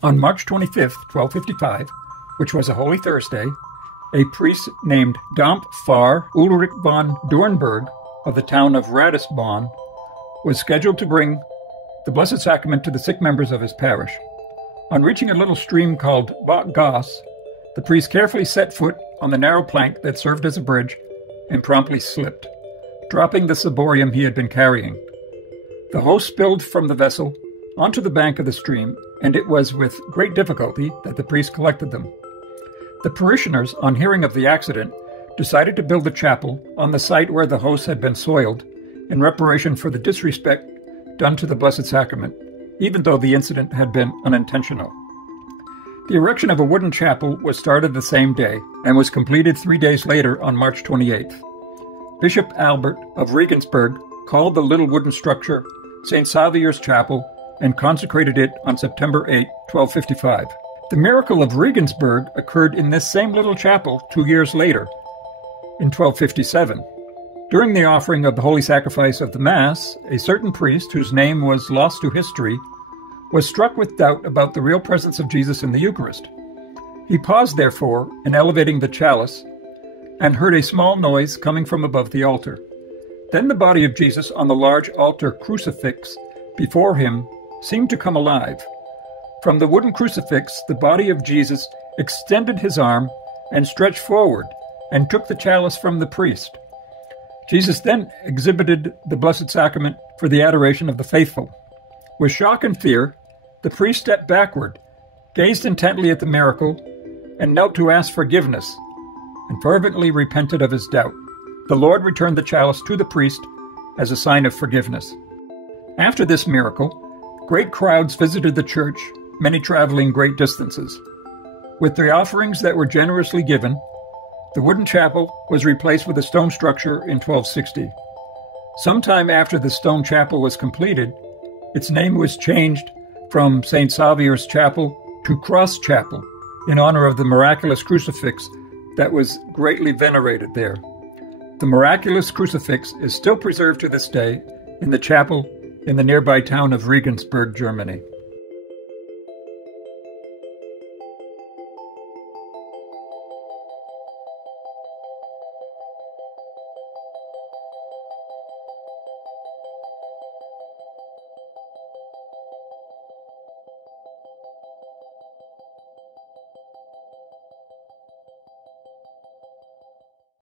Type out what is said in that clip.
On March 25th, 1255, which was a Holy Thursday, a priest named Domp Pfarr Ulrich von Dornberg of the town of Ratisbon was scheduled to bring the Blessed Sacrament to the sick members of his parish. On reaching a little stream called Bach Goss, the priest carefully set foot on the narrow plank that served as a bridge and promptly slipped, dropping the ciborium he had been carrying. The host spilled from the vessel onto the bank of the stream, and it was with great difficulty that the priest collected them. The parishioners, on hearing of the accident, decided to build a chapel on the site where the host had been soiled in reparation for the disrespect done to the Blessed Sacrament, even though the incident had been unintentional. The erection of a wooden chapel was started the same day and was completed 3 days later on March 28th. Bishop Albert of Regensburg called the little wooden structure St. Saviour's Chapel and consecrated it on September 8, 1255. The miracle of Regensburg occurred in this same little chapel 2 years later, in 1257. During the offering of the Holy Sacrifice of the Mass, a certain priest, whose name was lost to history, was struck with doubt about the real presence of Jesus in the Eucharist. He paused, therefore, in elevating the chalice, and heard a small noise coming from above the altar. Then the body of Jesus on the large altar crucifix before him seemed to come alive. From the wooden crucifix, the body of Jesus extended his arm and stretched forward and took the chalice from the priest. Jesus then exhibited the Blessed Sacrament for the adoration of the faithful. With shock and fear, the priest stepped backward, gazed intently at the miracle, and knelt to ask forgiveness, and fervently repented of his doubt. The Lord returned the chalice to the priest as a sign of forgiveness. After this miracle, great crowds visited the church, many traveling great distances. With the offerings that were generously given, the wooden chapel was replaced with a stone structure in 1260. Sometime after the stone chapel was completed, its name was changed from St. Saviour's Chapel to Cross Chapel in honor of the miraculous crucifix that was greatly venerated there. The miraculous crucifix is still preserved to this day in the chapel in the nearby town of Regensburg, Germany.